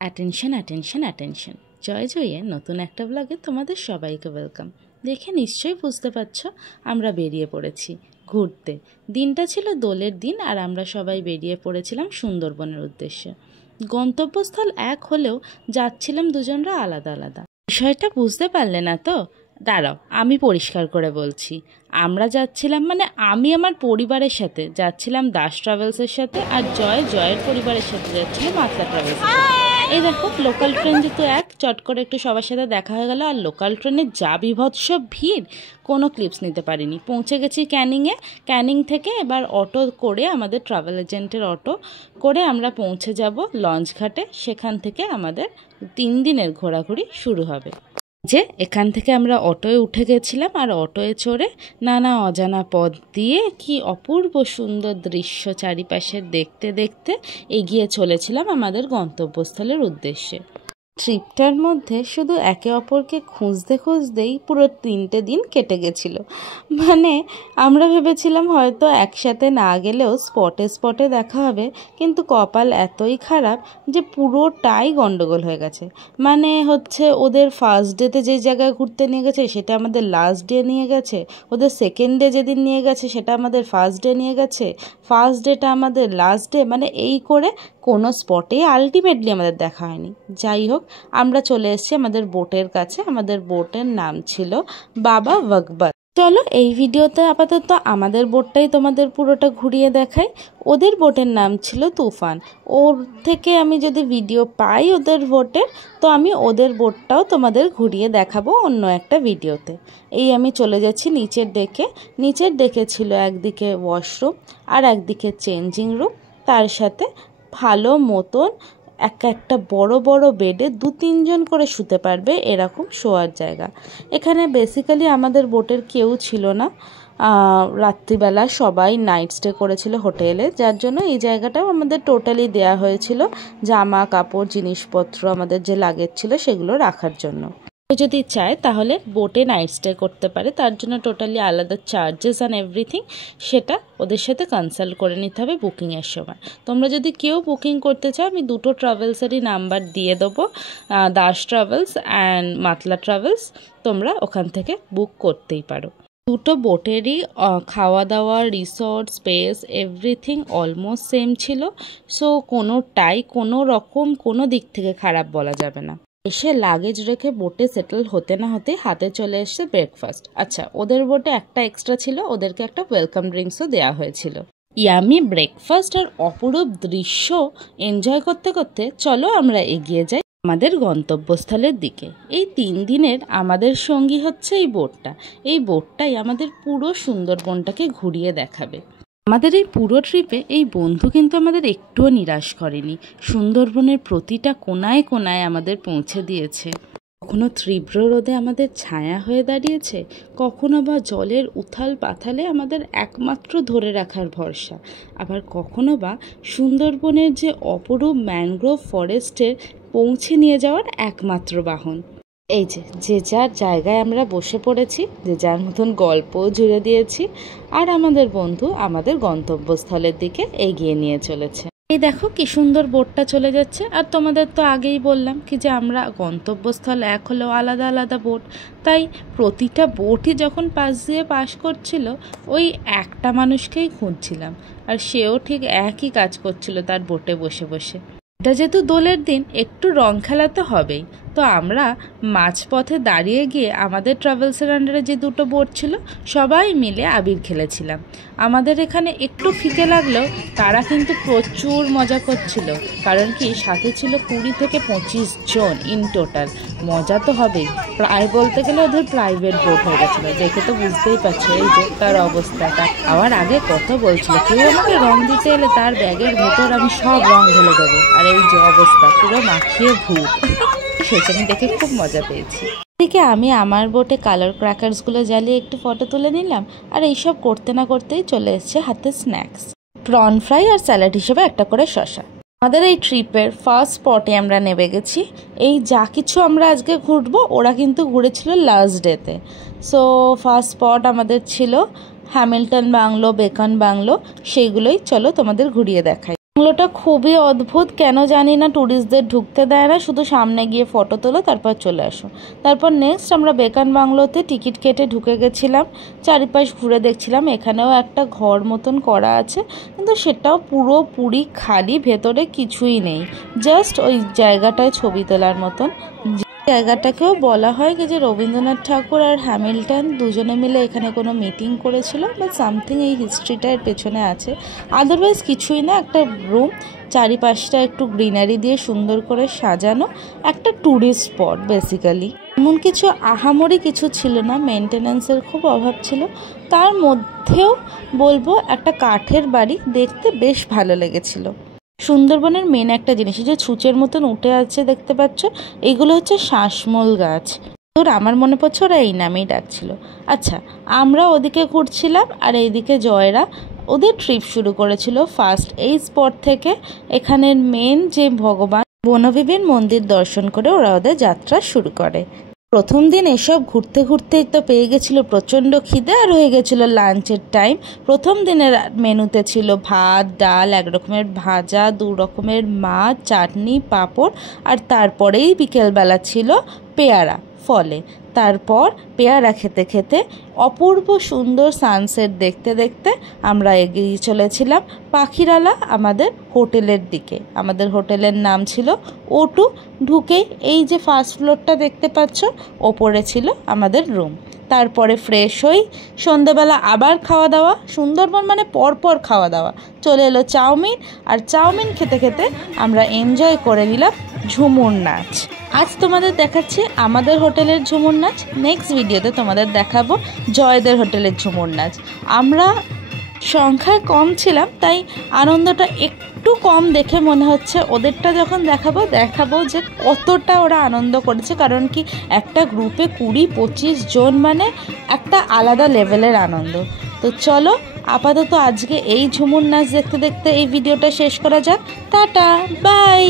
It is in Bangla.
অ্যাটেনশন অ্যাটেনশন অ্যাটেনশন, জয় জয়ের নতুন একটা ব্লগে তোমাদের সবাইকে ওয়েলকাম। দেখে নিশ্চয়ই বুঝতে পারছো আমরা বেরিয়ে পড়েছি ঘুরতে। দিনটা ছিল দোলের দিন আর আমরা সবাই বেরিয়ে পড়েছিলাম সুন্দরবনের উদ্দেশ্যে। গন্তব্যস্থল এক হলেও যাচ্ছিলাম দুজনরা আলাদা আলাদা। বিষয়টা বুঝতে পারলে না তো? দাঁড়াও, আমি পরিষ্কার করে বলছি। আমরা যাচ্ছিলাম আমি আমার পরিবারের সাথে যাচ্ছিলাম দাস ট্রাভেলসের সাথে, আর জয়ের পরিবারের সাথে যাচ্ছিল মাতলা ট্রাভেলসের সাথে। এই দেখো, লোকাল ট্রেন যেহেতু এক, চট করে একটু সবার সাথে দেখা হয়ে গেল। আর লোকাল ট্রেনে যা বীভৎস ভিড়, কোনো ক্লিপস নিতে পারিনি। পৌঁছে গেছি ক্যানিংয়ে। ক্যানিং থেকে এবার অটো করে, আমাদের ট্রাভেল এজেন্টের অটো করে আমরা পৌঁছে যাব লঞ্চ ঘাটে। সেখান থেকে আমাদের 3 দিনের ঘোরাঘুরি শুরু হবে। যে এখান থেকে আমরা অটোয় উঠে গেছিলাম, আর অটোয় চড়ে নানা অজানা পথ দিয়ে কি অপূর্ব সুন্দর দৃশ্য চারিপাশে দেখতে দেখতে এগিয়ে চলেছিলাম আমাদের গন্তব্যস্থলের উদ্দেশ্যে। ট্রিপটার মধ্যে শুধু একে অপরকে খুঁজতে খুঁজতেই পুরো 3টে দিন কেটে গেছিল। আমরা ভেবেছিলাম হয়তো একসাথে না গেলেও স্পটে স্পটে দেখা হবে, কিন্তু কপাল এতই খারাপ যে পুরোটাই গন্ডগোল হয়ে গেছে। ওদের ফার্স্ট ডেতে যে জায়গায় ঘুরতে নিয়ে গেছে সেটা আমাদের লাস্ট ডে নিয়ে গেছে, ওদের সেকেন্ড ডে যেদিন নিয়ে গেছে সেটা আমাদের ফার্স্ট ডে নিয়ে গেছে, ফার্স্ট ডেটা আমাদের লাস্ট ডে, এই করে কোনো স্পটেই আলটিমেটলি আমাদের দেখা হয়নি। যাই হোক, আমরা চলে এসেছি আমাদের বোটের কাছে। আমাদের বোটের নাম ছিল বাবা ওয়াকবার। চলো এই ভিডিওতে আপাতত আমাদের বোটটাই তোমাদের পুরোটা ঘুরিয়ে দেখাই। ওদের বোটের নাম ছিল তুফান। ওর থেকে আমি যদি ভিডিও পাই ওদের বোটের, তো আমি ওদের বোটটাও তোমাদের ঘুরিয়ে দেখাবো অন্য একটা ভিডিওতে। এই আমি চলে যাচ্ছি নিচের ডেকে। নিচের ডেকে ছিল একদিকে ওয়াশরুম আর একদিকে চেঞ্জিং রুম, তার সাথে ভালো মতন একটা বড় বড় বেডে 2-3 জন করে শুতে পারবে এরকম শোয়ার জায়গা। এখানে বেসিক্যালি আমাদের বোটের কেউ ছিল না। রাত্রিবেলা সবাই নাইট স্টে করেছিল হোটেলে, যার জন্য এই জায়গাটাও আমাদের টোটালি দেয়া হয়েছিল জামা কাপড় জিনিসপত্র আমাদের যে লাগেজ ছিল সেগুলো রাখার জন্য। যদি চায় তাহলে বোটে নাইট স্টে করতে পারে, তার জন্য টোটালি আলাদা চার্জেস অ্যান্ড এভরিথিং সেটা ওদের সাথে কনসাল্ট করে নিতে হবে বুকিংয়ের সময়। তোমরা যদি কেউ বুকিং করতে চাও, আমি 2টো ট্রাভেলসেরই নাম্বার দিয়ে দেবো, Das travels and Matla travels. তোমরা ওখান থেকে বুক করতেই পারো। 2টো বোটেরই খাওয়া দাওয়া, resort, space everything almost same ছিল। সো কোনোটাই কোনো দিক থেকে খারাপ বলা যাবে না। এসে লাগেজ রেখে বোটে সেটেল হতে না হতে হাতে চলে এসছে ব্রেকফাস্ট। আচ্ছা, ওদের বোটে একটা এক্সট্রা ছিল, ওদেরকে একটা ওয়েলকাম ড্রিঙ্কসও দেওয়া হয়েছিল। ইয়ামি ব্রেকফাস্ট আর অপরূপ দৃশ্য এনজয় করতে করতে চলো আমরা এগিয়ে যাই আমাদের গন্তব্যস্থলের দিকে। এই 3 দিনের আমাদের সঙ্গী হচ্ছে এই বোটটা। এই বোটটাই আমাদের পুরো সুন্দরবনটাকে ঘুরিয়ে দেখাবে। আমাদের এই পুরো ট্রিপে এই বন্ধু কিন্তু আমাদের একটুও নিরাশ করেনি। সুন্দরবনের প্রতিটা কোনায় কোনায় আমাদের পৌঁছে দিয়েছে। কখনো তীব্র রোদে আমাদের ছায়া হয়ে দাঁড়িয়েছে, কখনো বা জলের উথাল পাথালে আমাদের একমাত্র ধরে রাখার ভরসা, আবার কখনো বা সুন্দরবনের যে অপরূপ ম্যানগ্রোভ ফরেস্টে পৌঁছে নিয়ে যাওয়ার একমাত্র বাহন। এই যে যার জায়গায় আমরা বসে পড়েছি, যে যার মতন গল্পও জুড়ে দিয়েছি, আর আমাদের বন্ধু আমাদের গন্তব্যস্থলের দিকে এগিয়ে নিয়ে চলেছে। এই দেখো কি সুন্দর বোটটা চলে যাচ্ছে। আর তোমাদের তো আগেই বললাম যে আমরা গন্তব্যস্থল এক হলেও আলাদা আলাদা বোট, তাই প্রতিটা বোটই যখন পাশ দিয়ে পাস করছিল ওই একটা মানুষকেই খুঁজছিলাম, আর সেও ঠিক একই কাজ করছিল তার বোটে বসে বসে। এটা যেহেতু দোলের দিন, একটু রং খেলা তো হবেই। তো আমরা মাঝপথে দাঁড়িয়ে গিয়ে আমাদের ট্রাভেলসের আন্ডারে যে 2টো বোট ছিল সবাই মিলে আবির খেলেছিলাম। আমাদের এখানে একটু ফিকে লাগলেও তারা কিন্তু প্রচুর মজা করছিল, কারণ কি সাথে ছিল 20 থেকে 25 জন ইন টোটাল। মজা তো হবেই, প্রায় বলতে গেলে ওদের প্রাইভেট বোট হয়ে গেছিলো। দেখে তো বুঝতেই পারছো এই যে তার অবস্থাটা। আবার আগে কত বলছিল কেউ আমাকে রং দিতে এলে তার ব্যাগের ভেতর আমি সব রং ঢেলে দেবো, আর এই যে অবস্থা পুরো মাখিয়ে ভূত। সেখানে দেখে খুব মজা পেয়েছি। এদিকে আমি আমার বোটে কালার ক্র্যাকার্সগুলো জ্বালিয়ে একটু ফটো তুলে নিলাম, আর এইসব করতে না করতেই চলে এসছে হাতে স্ন্যাক্স, প্রন ফ্রাই আর স্যালাড হিসেবে একটা করে শসা। আমাদের এই ট্রিপের ফার্স্ট স্পটে আমরা নেমে গেছি। এই যা কিছু আমরা আজকে ঘুরবো ওরা কিন্তু ঘুরেছিল লাস্ট ডেতে। সো ফার্স্ট স্পট আমাদের ছিল হ্যামিল্টন বাংলো, বেকন বাংলো, সেইগুলোই চলো তোমাদের ঘুরিয়ে দেখাই। বাংলোটা খুবই অদ্ভুত, কেন জানি না ট্যুরিস্টদের ঢুকতে দেয় না, শুধু সামনে গিয়ে ফটো তোলো তারপর চলে আসো। তারপর নেক্সট আমরা বেকান বাংলোতে টিকিট কেটে ঢুকে গেছিলাম, চারিপাশ ঘুরে দেখছিলাম। এখানেও একটা ঘর মতন করা আছে, কিন্তু সেটাও পুরোপুরি খালি, ভেতরে কিছুই নেই, জাস্ট ওই জায়গাটায় ছবি তোলার মতন। জায়গাটাকেও বলা হয় যে রবীন্দ্রনাথ ঠাকুর আর হ্যামিল্টন দুজনে মিলে এখানে কোনো মিটিং করেছিল বা সামথিং, এই হিস্ট্রিটা এর পেছনে আছে। আদারওয়াইজ কিছুই না, একটা রুম, চারিপাশটা একটু গ্রিনারি দিয়ে সুন্দর করে সাজানো, একটা ট্যুরিস্ট স্পট বেসিক্যালি। এমন কিছু আহামরি কিছু ছিল না, মেনটেন্যান্সের খুব অভাব ছিল। তার মধ্যেও বলবো একটা কাঠের বাড়ি, দেখতে বেশ ভালো লেগেছিল। সুন্দরবনের মেন একটা জিনিস, যে ছুঁচের মতন উঠে আছে দেখতে পাচ্ছ, এগুলো হচ্ছে শ্বাসমূল গাছ। তোর আমার মনে পড়ছে ওরা এই নামেই ডাকছিল। আচ্ছা, আমরা ওদিকে ঘুরছিলাম আর এইদিকে জয়রা ওদের ট্রিপ শুরু করেছিল ফার্স্ট এই স্পট থেকে। এখানের মেন যে ভগবান বনবিবীর মন্দির দর্শন করে ওরা ওদের যাত্রা শুরু করে। প্রথম দিন এসব ঘুরতে ঘুরতেই তো পেয়ে গেছিলো প্রচণ্ড খিদে, আর হয়ে গেছিলো লাঞ্চের টাইম। প্রথম দিনের মেনুতে ছিল ভাত, ডাল, এক রকমের ভাজা, 2 রকমের মাছ, চাটনি, পাঁপড়, আর তারপরেই বিকেলবেলা ছিল পেয়ারা ফলে। তারপর পেয়ারা খেতে খেতে অপূর্ব সুন্দর সানসেট দেখতে দেখতে আমরা এগিয়ে চলেছিলাম পাখিরালা আমাদের হোটেলের দিকে। আমাদের হোটেলের নাম ছিল O2। ঢুকেই এই যে ফার্স্ট ফ্লোরটা দেখতে পাচ্ছ, ওপরে ছিল আমাদের রুম। তারপরে ফ্রেশ হই, সন্ধ্যেবেলা আবার খাওয়া দাওয়া, সুন্দরবন মানে পরপর খাওয়া দাওয়া, চলে এলো চাউমিন। আর চাউমিন খেতে খেতে আমরা এনজয় করে নিলাম ঝুমুর নাচ। আজ তোমাদের দেখাচ্ছি আমাদের হোটেলের ঝুমুর নাচ, নেক্সট ভিডিওতে তোমাদের দেখাবো জয়দের হোটেলের ঝুমুর নাচ। আমরা সংখ্যায় কম ছিলাম, তাই আনন্দটা একটু কম দেখে মনে হচ্ছে। ওদেরটা যখন দেখাবো যে কতটা ওরা আনন্দ করেছে, কারণ কি একটা গ্রুপে 20-25 জন মানে একটা আলাদা লেভেলের আনন্দ। তো চলো আপাতত আজকে এই ঝুমুর নাচ দেখতে দেখতে এই ভিডিওটা শেষ করা যাক। টাটা, বাই।